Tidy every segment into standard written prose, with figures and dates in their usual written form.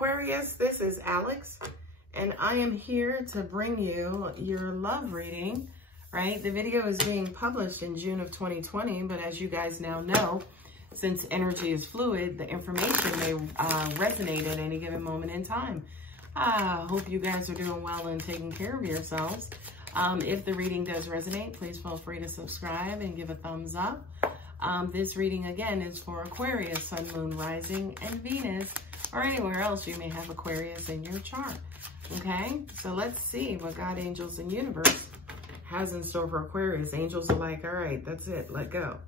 Aquarius, this is Alex, and I am here to bring you your love reading, right? The video is being published in June of 2020, but as you guys now know, since energy is fluid, the information may resonate at any given moment in time. I hope you guys are doing well and taking care of yourselves. If the reading does resonate, please feel free to subscribe and give a thumbs up. This reading, again, is for Aquarius, Sun, Moon, Rising, and Venus, or anywhere else you may have Aquarius in your chart. Okay, so let's see what God, angels, and universe has in store for Aquarius. Angels are like, all right, that's it, let go.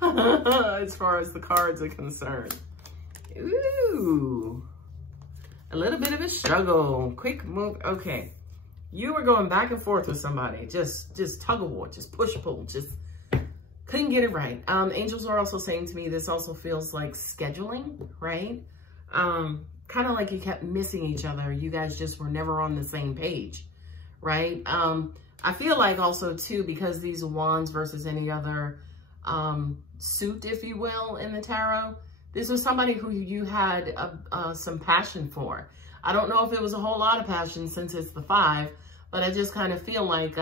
As far as the cards are concerned. Ooh, a little bit of a struggle. Quick move. Okay, you were going back and forth with somebody. Just tug of war, just push, pull, just couldn't get it right. Angels are also saying to me, this also feels like scheduling, right? Kind of like you kept missing each other. You guys just were never on the same page, right? I feel like also too, because these wands versus any other suit, if you will, in the tarot, this was somebody who you had some passion for. I don't know if it was a whole lot of passion since it's the 5, but I just kind of feel like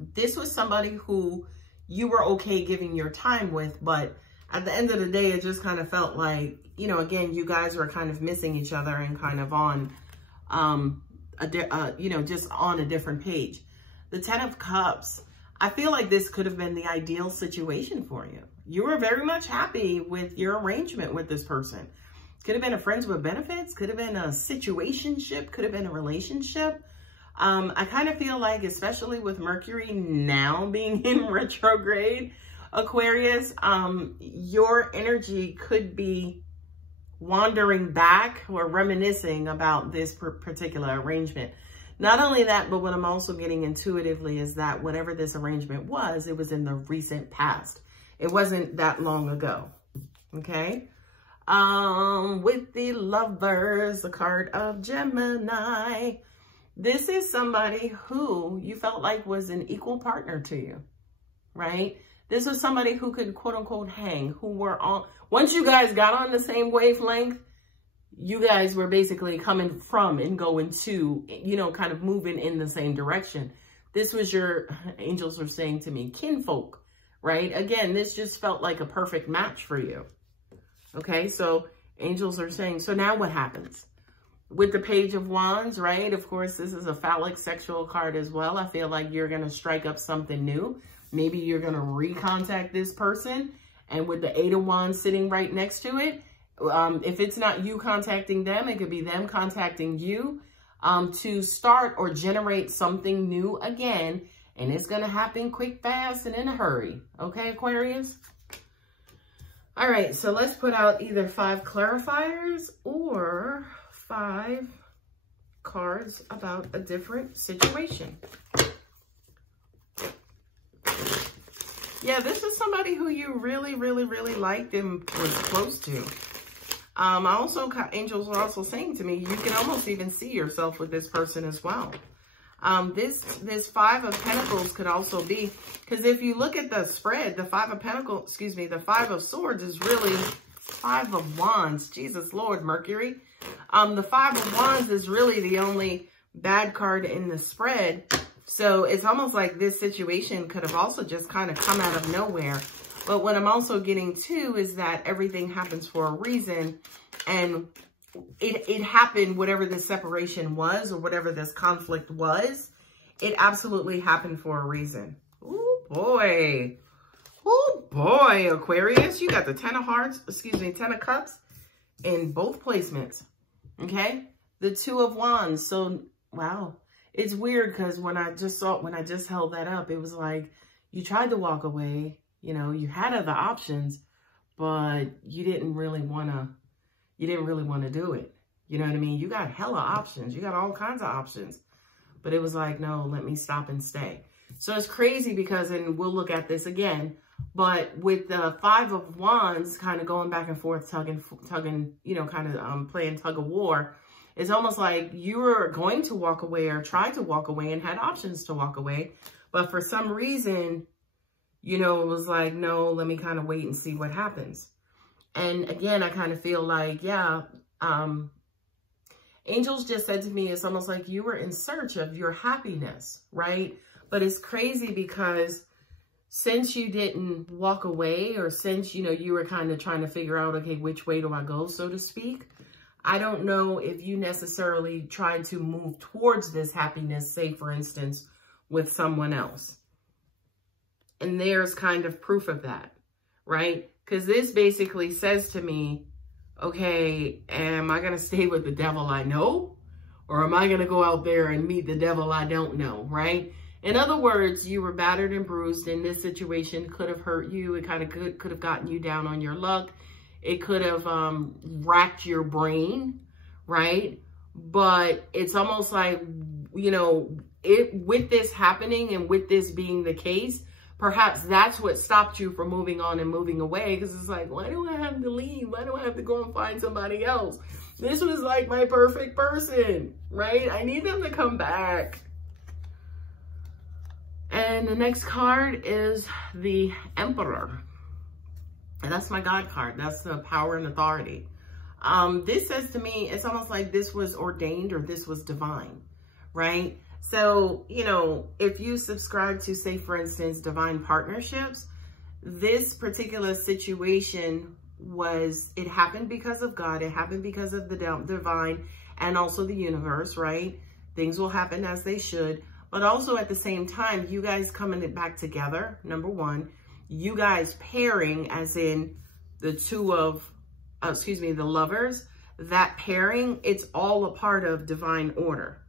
this was somebody who you were okay giving your time with, but at the end of the day, it just kind of felt like, you know, again, you guys were kind of missing each other and kind of on, you know, just on a different page. The 10 of Cups, I feel like this could have been the ideal situation for you. You were very much happy with your arrangement with this person. Could have been a friends with benefits, could have been a situationship, could have been a relationship. I kind of feel like, especially with Mercury now being in retrograde, Aquarius, your energy could be wandering back or reminiscing about this particular arrangement. Not only that, but what I'm also getting intuitively is that whatever this arrangement was, it was in the recent past. It wasn't that long ago, okay? With the Lovers, the card of Gemini, this is somebody who you felt like was an equal partner to you, right? This was somebody who could, quote unquote, hang, who were on, once you guys got on the same wavelength, you guys were basically coming from and going to, you know, kind of moving in the same direction. This was your, angels were saying to me, kinfolk, right? Again, this just felt like a perfect match for you. Okay, so angels are saying, so now what happens? With the Page of Wands, right? Of course, this is a phallic sexual card as well. I feel like you're going to strike up something new. Maybe you're going to recontact this person. And with the 8 of Wands sitting right next to it, if it's not you contacting them, it could be them contacting you to start or generate something new again. And it's going to happen quick, fast, and in a hurry. Okay, Aquarius? All right, so let's put out either 5 clarifiers or 5 cards about a different situation. Yeah, this is somebody who you really, really, really liked and was close to. Angels are also saying to me, you can almost even see yourself with this person as well. This 5 of Pentacles could also be, because if you look at the spread, the 5 of Pentacles, excuse me, the 5 of Swords is really 5 of Wands. Jesus Lord, Mercury. The 5 of Wands is really the only bad card in the spread. So it's almost like this situation could have also just kind of come out of nowhere. But what I'm also getting too is that everything happens for a reason. And it happened, whatever this separation was or whatever this conflict was, it absolutely happened for a reason. Oh boy. Oh boy, Aquarius. You got the 10 of Hearts, excuse me, 10 of Cups in both placements. Okay, the 2 of Wands. So, wow, it's weird because when I just held that up, it was like you tried to walk away. You know, you had other options, but you didn't really want to do it. You know what I mean? You got hella options. You got all kinds of options, but it was like, no, let me stop and stay. So it's crazy because, and we'll look at this again, but with the 5 of Wands kind of going back and forth, tugging, you know, kind of playing tug of war, it's almost like you were going to walk away or tried to walk away and had options to walk away. But for some reason, you know, it was like, no, let me kind of wait and see what happens. And again, I kind of feel like, yeah, Angels just said to me, it's almost like you were in search of your happiness, right? But it's crazy because since you didn't walk away, or since, you know, you were kind of trying to figure out, okay, which way do I go, so to speak, I don't know if you necessarily tried to move towards this happiness, say, for instance, with someone else. And there's kind of proof of that, right? Because this basically says to me, okay, am I going to stay with the devil I know? Or am I going to go out there and meet the devil I don't know, right? In other words, you were battered and bruised, and this situation could have hurt you. It kind of could have gotten you down on your luck. It could have racked your brain, right? But it's almost like, you know, with this happening and with this being the case, perhaps that's what stopped you from moving on and moving away. Because it's like, why do I have to leave? Why do I have to go and find somebody else? This was like my perfect person, right? I need them to come back. And the next card is the Emperor. And that's my God card. That's the power and authority. This says to me, it's almost like this was ordained or this was divine, right? So, you know, if you subscribe to, say, for instance, divine partnerships, this particular situation it happened because of God. It happened because of the divine and also the universe, right? Things will happen as they should. But also at the same time, you guys coming back together, number one. You guys pairing, as in the the lovers, that pairing, it's all a part of divine order.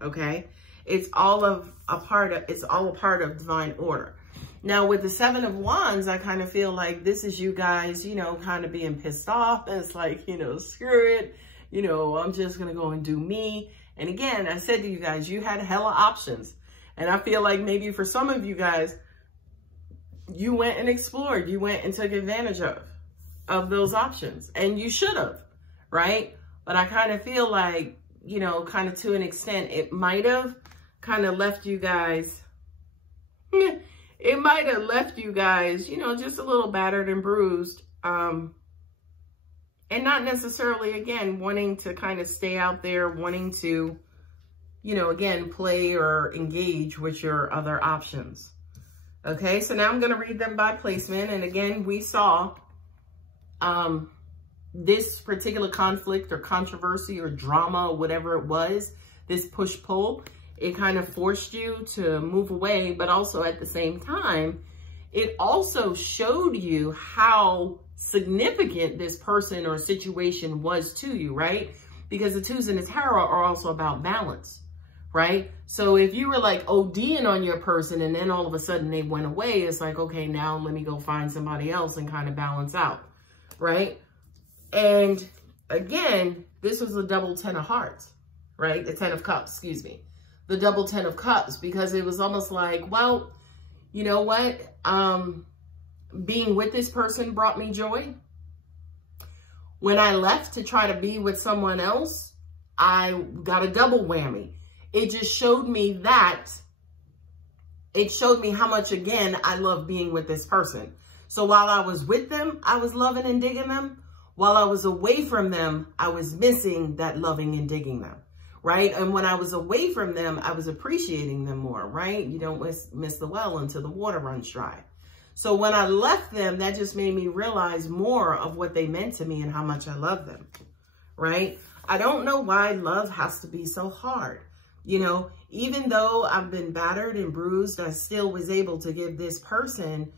Okay? It's all a part of divine order. Now with the Seven of Wands, I kind of feel like this is you guys, you know, kind of being pissed off. And it's like, you know, screw it. You know, I'm just going to go and do me. And again, I said to you guys, you had hella options. And I feel like maybe for some of you guys, you went and explored, you went and took advantage of those options, and you should have, right? But I kind of feel like, you know, kind of to an extent, it might have kind of left you guys, you know, just a little battered and bruised, and not necessarily, again, wanting to kind of stay out there, wanting to, you know, again, play or engage with your other options. Okay, so now I'm going to read them by placement. And again, we saw this particular conflict or controversy or drama, or whatever it was, this push-pull, it kind of forced you to move away. But also at the same time, it also showed you how significant this person or situation was to you, right? Because the twos in the tarot are also about balance. Right? So if you were like ODing on your person and then all of a sudden they went away, it's like, okay, now let me go find somebody else and kind of balance out. Right? And again, this was the double 10 of hearts, right? The 10 of cups, excuse me. The double 10 of cups, because it was almost like, well, you know what? Being with this person brought me joy. When I left to try to be with someone else, I got a double whammy. It just showed me how much, again, I love being with this person. So while I was with them, I was loving and digging them. While I was away from them, I was missing that loving and digging them, right? And when I was away from them, I was appreciating them more, right? You don't miss the well until the water runs dry. So when I left them, that just made me realize more of what they meant to me and how much I love them, right? I don't know why love has to be so hard. You know, even though I've been battered and bruised, I still was able to give this person,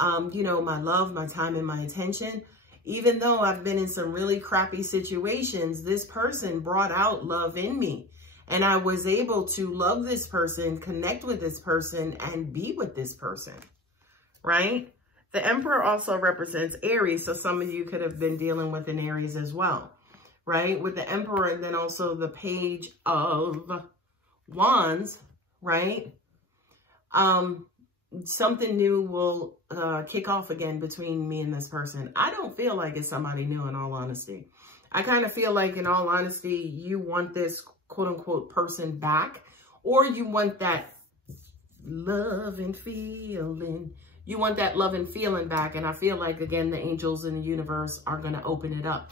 you know, my love, my time, and my attention. Even though I've been in some really crappy situations, this person brought out love in me. And I was able to love this person, connect with this person, and be with this person, right? The Emperor also represents Aries, so some of you could have been dealing with an Aries as well, right? With the Emperor and then also the Page of Wands, right? Something new will kick off again between me and this person. I don't feel like it's somebody new, in all honesty. I kind of feel like, in all honesty, you want this quote-unquote person back, or you want that love and feeling. You want that love and feeling back, and I feel like, again, the angels in the universe are going to open it up.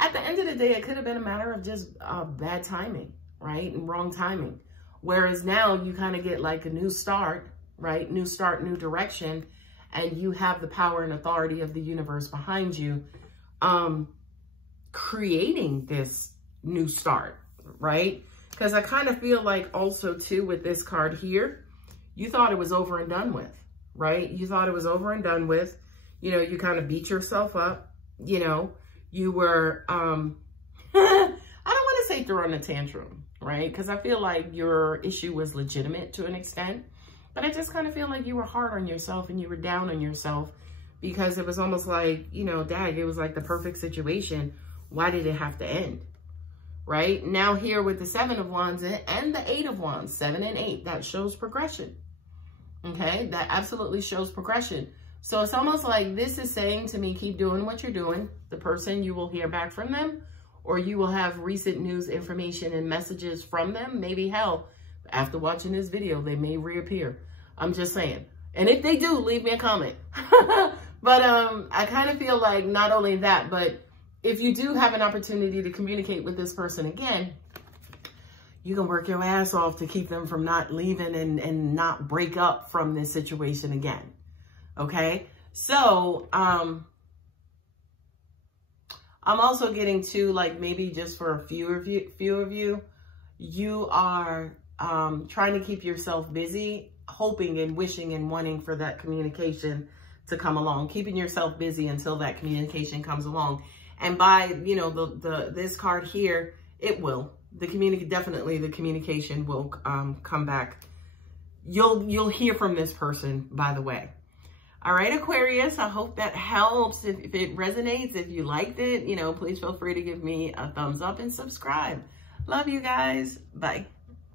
At the end of the day, it could have been a matter of just bad timing, right? And wrong timing. Whereas now you kind of get like a new start, right? New start, new direction. And you have the power and authority of the universe behind you, creating this new start, right? Because I kind of feel like also too with this card here, you thought it was over and done with, right? You thought it was over and done with. You know, you kind of beat yourself up. You know, you were, I don't want to say throwing a tantrum, right? Because I feel like your issue was legitimate to an extent. But I just kind of feel like you were hard on yourself and you were down on yourself because it was almost like, you know, dag, it was like the perfect situation. Why did it have to end? Right? Now here with the 7 of Wands and the 8 of Wands, 7 and 8, that shows progression. Okay? That absolutely shows progression. So it's almost like this is saying to me, keep doing what you're doing. The person, you will hear back from them, or you will have recent news, information, and messages from them. Maybe hell, after watching this video, they may reappear. I'm just saying. And if they do, leave me a comment. But I kind of feel like not only that, but if you do have an opportunity to communicate with this person again, you can work your ass off to keep them from not leaving and not break up from this situation again. Okay? So, I'm also getting to, like, maybe just for a few of you, you are trying to keep yourself busy, hoping and wishing and wanting for that communication to come along, keeping yourself busy until that communication comes along. And by, you know, this card here, it will. Definitely the communication will come back. You'll hear from this person, by the way. All right, Aquarius, I hope that helps. If it resonates, if you liked it, you know, please feel free to give me a thumbs up and subscribe. Love you guys. Bye.